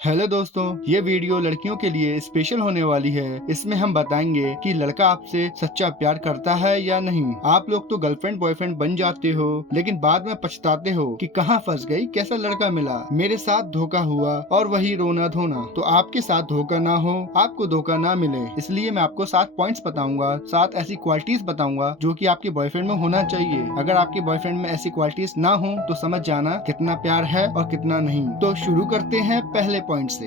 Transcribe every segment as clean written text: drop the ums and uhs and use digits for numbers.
Hello दोस्तों, ये video लड़कियों के लिए स्पेशल होने वाली है। इसमें हम बताएंगे कि लड़का आपसे सच्चा प्यार करता है या नहीं। आप लोग तो गर्लफ्रेंड बॉयफ्रेंड बन जाते हो, लेकिन बाद में पछताते हो कि कहाँ फंस गई, कैसा लड़का मिला, मेरे साथ धोखा हुआ और वही रोना धोना। तो आपके साथ धोखा ना हो, आपको धोखा ना मिले, इसलिए मैं आपको 7 पॉइंट्स बताऊंगा, 7 ऐसी क्वालिटीज बताऊंगा जो कि आपके बॉयफ्रेंड में होना चाहिए। अगर आपके बॉयफ्रेंड में ऐसी क्वालिटीज ना हो तो समझ जाना कितना प्यार है और कितना नहीं। तो शुरू करते हैं पहले पॉइंट से।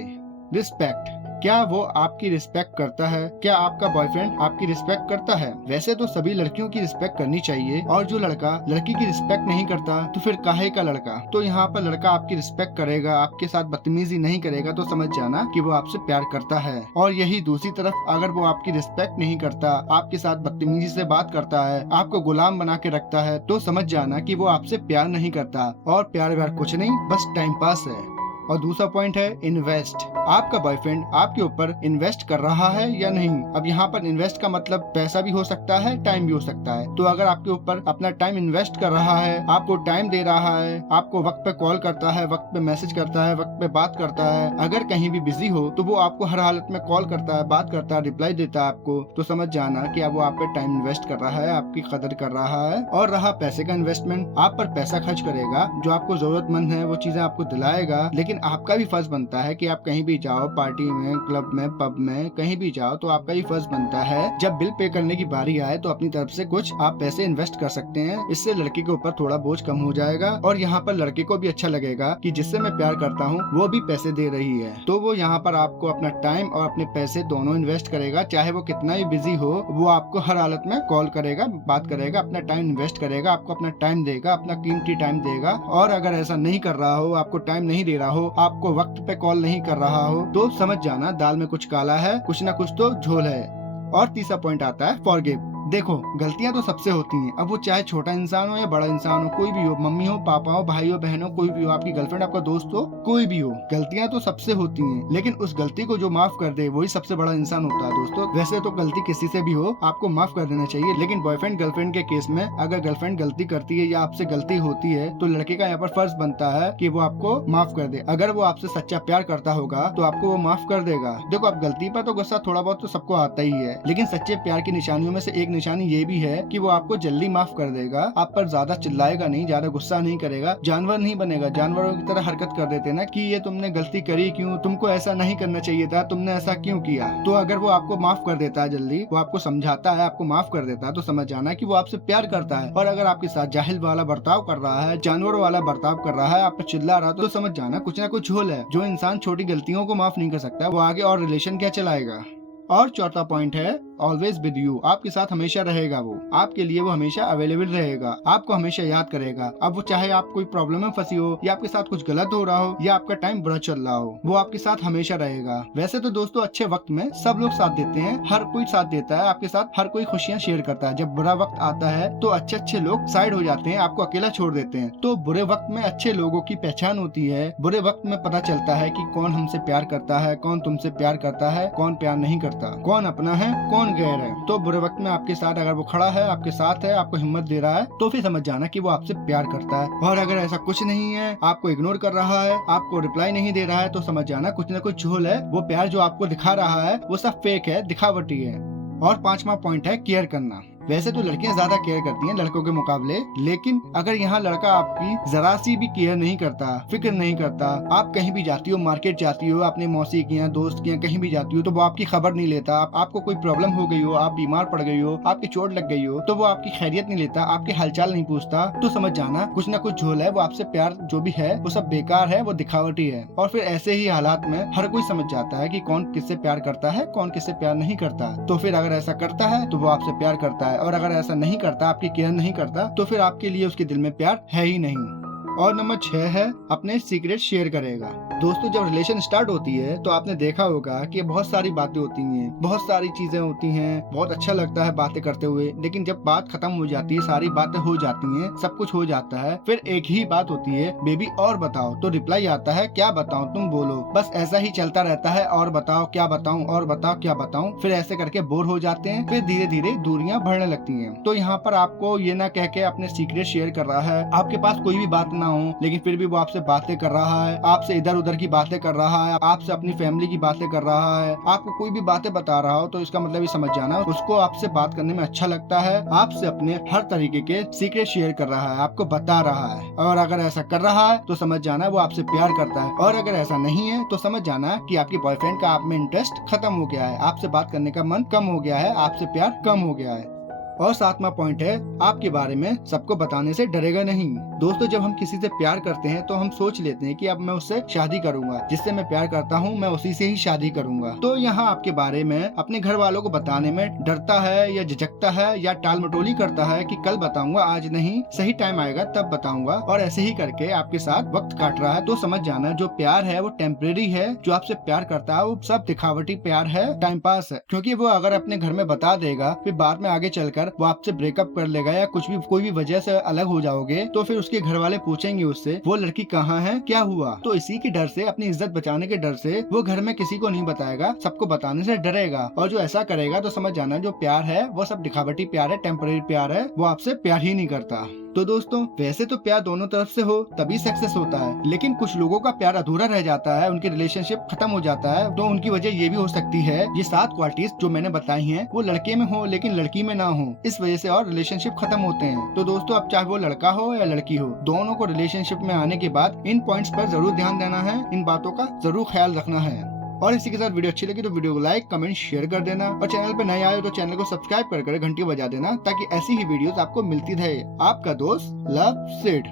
रिस्पेक्ट। क्या वो आपकी रिस्पेक्ट करता है? क्या आपका बॉयफ्रेंड आपकी रिस्पेक्ट करता है? वैसे तो सभी लड़कियों की रिस्पेक्ट करनी चाहिए, और जो लड़का लड़की की रिस्पेक्ट नहीं करता तो फिर काहे का लड़का। तो यहाँ पर लड़का आपकी रिस्पेक्ट करेगा, आपके साथ बदतमीजी नहीं करेगा, तो समझ जाना कि वो आपसे प्यार करता है। और यही दूसरी तरफ, अगर वो आपकी रिस्पेक्ट नहीं करता, आपके साथ बदतमीजी से बात करता है, आपको गुलाम बना के रखता है, तो समझ जाना कि वो आपसे प्यार नहीं करता। और प्यार व्यार कुछ नहीं, बस टाइम पास है। और दूसरा पॉइंट है इन्वेस्ट। आपका बॉयफ्रेंड आपके ऊपर इन्वेस्ट कर रहा है या नहीं। अब यहाँ पर इन्वेस्ट का मतलब पैसा भी हो सकता है, टाइम भी हो सकता है। तो अगर आपके ऊपर अपना टाइम इन्वेस्ट कर रहा है, आपको टाइम दे रहा है, आपको वक्त पे कॉल करता है, वक्त पे मैसेज करता है, वक्त पे बात करता है, अगर कहीं भी बिजी हो तो वो आपको हर हालत में कॉल करता है, बात करता है, रिप्लाई देता है आपको, तो समझ जाना कि अब वो आप पे टाइम इन्वेस्ट कर रहा है, आपकी कदर कर रहा है। और रहा पैसे का इन्वेस्टमेंट, आप पर पैसा खर्च करेगा, जो आपको जरूरतमंद है वो चीजें आपको दिलाएगा। लेकिन आपका भी फर्ज बनता है कि आप कहीं भी जाओ, पार्टी में, क्लब में, पब में, कहीं भी जाओ, तो आपका भी फर्ज बनता है जब बिल पे करने की बारी आए तो अपनी तरफ से कुछ आप पैसे इन्वेस्ट कर सकते हैं। इससे लड़की के ऊपर थोड़ा बोझ कम हो जाएगा, और यहाँ पर लड़के को भी अच्छा लगेगा कि जिससे मैं प्यार करता हूँ वो भी पैसे दे रही है। तो वो यहाँ पर आपको अपना टाइम और अपने पैसे दोनों इन्वेस्ट करेगा। चाहे वो कितना ही बिजी हो, वो आपको हर हालत में कॉल करेगा, बात करेगा, अपना टाइम इन्वेस्ट करेगा, आपको अपना टाइम देगा, अपना कीमती टाइम देगा। और अगर ऐसा नहीं कर रहा हो, आपको टाइम नहीं दे रहा हो, आपको वक्त पे कॉल नहीं कर रहा हो, तो समझ जाना दाल में कुछ काला है, कुछ ना कुछ तो झोल है। और तीसरा पॉइंट आता है फॉरगिव। देखो, गलतियां तो सबसे होती हैं, अब वो चाहे छोटा इंसान हो या बड़ा इंसान हो, कोई भी हो, मम्मी हो, पापा हो, भाई हो, बहन हो, कोई भी हो, आपकी गर्लफ्रेंड, आपका दोस्त हो, कोई भी हो, गलतियां तो सबसे होती हैं। लेकिन उस गलती को जो माफ कर दे वही सबसे बड़ा इंसान होता है दोस्तों। वैसे तो गलती किसी से भी हो आपको माफ कर देना चाहिए, लेकिन बॉयफ्रेंड गर्लफ्रेंड के केस में अगर गर्लफ्रेंड गलती करती है या आपसे गलती होती है तो लड़के का यहाँ पर फर्ज बनता है कि वो आपको माफ कर दे। अगर वो आपसे सच्चा प्यार करता होगा तो आपको वो माफ कर देगा। देखो, अब गलती पर तो गुस्सा थोड़ा बहुत तो सबको आता ही है, लेकिन सच्चे प्यार की निशानियों में से एक निशानी ये भी है कि वो आपको जल्दी माफ कर देगा। आप पर ज्यादा चिल्लाएगा नहीं, ज्यादा गुस्सा नहीं करेगा, जानवर नहीं बनेगा। जानवरों की तरह हरकत कर देते ना कि ये तुमने गलती करी क्यों, तुमको ऐसा नहीं करना चाहिए था, तुमने ऐसा क्यों किया। तो अगर वो आपको माफ कर देता है जल्दी, वो आपको समझाता है, आपको माफ कर देता है, तो समझ जाना कि वो आपसे प्यार करता है। और अगर आपके साथ जाहिल वाला बर्ताव कर रहा है, जानवरों वाला बर्ताव कर रहा है, आप पर चिल्ला रहा है, तो समझ जाना कुछ ना कुछ झोल है। जो इंसान छोटी गलतियों को माफ नहीं कर सकता, वो आगे और रिलेशन क्या चलाएगा। और चौथा पॉइंट है ऑलवेज विद यू। आपके साथ हमेशा रहेगा, वो आपके लिए वो हमेशा अवेलेबल रहेगा, आपको हमेशा याद करेगा। अब वो चाहे आप कोई प्रॉब्लम में फंसी हो, या आपके साथ कुछ गलत हो रहा हो, या आपका टाइम बुरा चल रहा हो, वो आपके साथ हमेशा रहेगा। वैसे तो दोस्तों, अच्छे वक्त में सब लोग साथ देते हैं, हर कोई साथ देता है आपके साथ, हर कोई खुशियाँ शेयर करता है। जब बुरा वक्त आता है तो अच्छे अच्छे लोग साइड हो जाते हैं, आपको अकेला छोड़ देते हैं। तो बुरे वक्त में अच्छे लोगों की पहचान होती है। बुरे वक्त में पता चलता है कि कौन हमसे प्यार करता है, कौन तुमसे प्यार करता है, कौन प्यार नहीं करता, कौन अपना है, कौन गैर है। तो बुरे वक्त में आपके साथ अगर वो खड़ा है, आपके साथ है, आपको हिम्मत दे रहा है, तो फिर समझ जाना कि वो आपसे प्यार करता है। और अगर ऐसा कुछ नहीं है, आपको इग्नोर कर रहा है, आपको रिप्लाई नहीं दे रहा है, तो समझ जाना कुछ न कुछ झोल है। वो प्यार जो आपको दिखा रहा है वो सब फेक है, दिखावटी है। और पांचवा पॉइंट है केयर करना। वैसे तो लड़कियां ज्यादा केयर करती हैं लड़कों के मुकाबले, लेकिन अगर यहाँ लड़का आपकी जरा सी भी केयर नहीं करता, फिक्र नहीं करता, आप कहीं भी जाती हो, मार्केट जाती हो, अपने मौसी की यहाँ, दोस्त की यहाँ, कहीं भी जाती हो, तो वो आपकी खबर नहीं लेता। आपको कोई प्रॉब्लम हो गई हो, आप बीमार पड़ गई हो, आपकी चोट लग गई हो, तो वो आपकी खैरियत नहीं लेता, आपके हालचाल नहीं पूछता, तो समझ जाना कुछ न कुछ झोल है। वो आपसे प्यार जो भी है वो सब बेकार है, वो दिखावटी है। और फिर ऐसे ही हालात में हर कोई समझ जाता है कि कौन किससे प्यार करता है, कौन किससे प्यार नहीं करता। तो फिर अगर ऐसा करता है तो वो आपसे प्यार करता है, और अगर ऐसा नहीं करता, आपकी केयर नहीं करता, तो फिर आपके लिए उसके दिल में प्यार है ही नहीं। और नंबर 6 है अपने सीक्रेट शेयर करेगा। दोस्तों, जब रिलेशन स्टार्ट होती है तो आपने देखा होगा कि बहुत सारी बातें होती हैं, बहुत सारी चीजें होती हैं, बहुत अच्छा लगता है बातें करते हुए। लेकिन जब बात खत्म हो जाती है, सारी बातें हो जाती हैं, सब कुछ हो जाता है, फिर एक ही बात होती है, बेबी और बताओ। तो रिप्लाई आता है, क्या बताऊं, तुम बोलो। बस ऐसा ही चलता रहता है, और बताओ, क्या बताऊं, और बताओ, क्या बताऊं। फिर ऐसे करके बोर हो जाते हैं, फिर धीरे धीरे दूरियां बढ़ने लगती हैं। तो यहाँ पर आपको ये ना कह के अपने सीक्रेट शेयर कर रहा है, आपके पास कोई भी बात ना हो, लेकिन फिर भी वो आपसे बातें कर रहा है, आपसे इधर उधर की बातें कर रहा है, आपसे अपनी फैमिली की बातें कर रहा है, आपको कोई भी बातें बता रहा हो, तो इसका मतलब ये समझ जाना उसको आपसे बात करने में अच्छा लगता है, आपसे अपने हर तरीके के सीक्रेट शेयर कर रहा है, आपको बता रहा है। और अगर ऐसा कर रहा है तो समझ जाना वो आपसे प्यार करता है, और अगर ऐसा नहीं है तो समझ जाना कि आपके बॉयफ्रेंड का आप में इंटरेस्ट खत्म हो गया है, आपसे बात करने का मन कम हो गया है, आपसे प्यार कम हो गया है। और सातवां पॉइंट है, आपके बारे में सबको बताने से डरेगा नहीं। दोस्तों, जब हम किसी से प्यार करते हैं तो हम सोच लेते हैं कि अब मैं उससे शादी करूंगा, जिससे मैं प्यार करता हूं मैं उसी से ही शादी करूंगा। तो यहाँ आपके बारे में अपने घर वालों को बताने में डरता है या झिझकता है या टाल मटोली करता है कि कल बताऊंगा, आज नहीं, सही टाइम आएगा तब बताऊंगा, और ऐसे ही करके आपके साथ वक्त काट रहा है, तो समझ जाना जो प्यार है वो टेम्परेरी है। जो आपसे प्यार करता है वो सब दिखावटी प्यार है, टाइम पास है। क्योंकि वो अगर अपने घर में बता देगा, फिर बाद में आगे चलकर वो आपसे ब्रेकअप कर लेगा या कुछ भी कोई भी वजह से अलग हो जाओगे, तो फिर उसके घर वाले पूछेंगे उससे वो लड़की कहाँ है, क्या हुआ। तो इसी के डर से, अपनी इज्जत बचाने के डर से वो घर में किसी को नहीं बताएगा, सबको बताने से डरेगा। और जो ऐसा करेगा तो समझ जाना जो प्यार है वो सब दिखावटी प्यार है, टेम्परेरी प्यार है, वो आपसे प्यार ही नहीं करता। तो दोस्तों, वैसे तो प्यार दोनों तरफ से हो तभी सक्सेस होता है, लेकिन कुछ लोगों का प्यार अधूरा रह जाता है, उनकी रिलेशनशिप खत्म हो जाता है। तो उनकी वजह ये भी हो सकती है, ये 7 क्वालिटीज जो मैंने बताई हैं वो लड़के में हो लेकिन लड़की में ना हो, इस वजह से और रिलेशनशिप खत्म होते हैं। तो दोस्तों, अब चाहे वो लड़का हो या लड़की हो, दोनों को रिलेशनशिप में आने के बाद इन पॉइंट्स पर जरूर ध्यान देना है, इन बातों का जरूर ख्याल रखना है। और इसी के साथ वीडियो अच्छी लगी तो वीडियो को लाइक, कमेंट, शेयर कर देना, और चैनल पे नए आए हो तो चैनल को सब्सक्राइब कर घंटी बजा देना, ताकि ऐसी ही वीडियोस आपको मिलती रहे। आपका दोस्त लव सिड।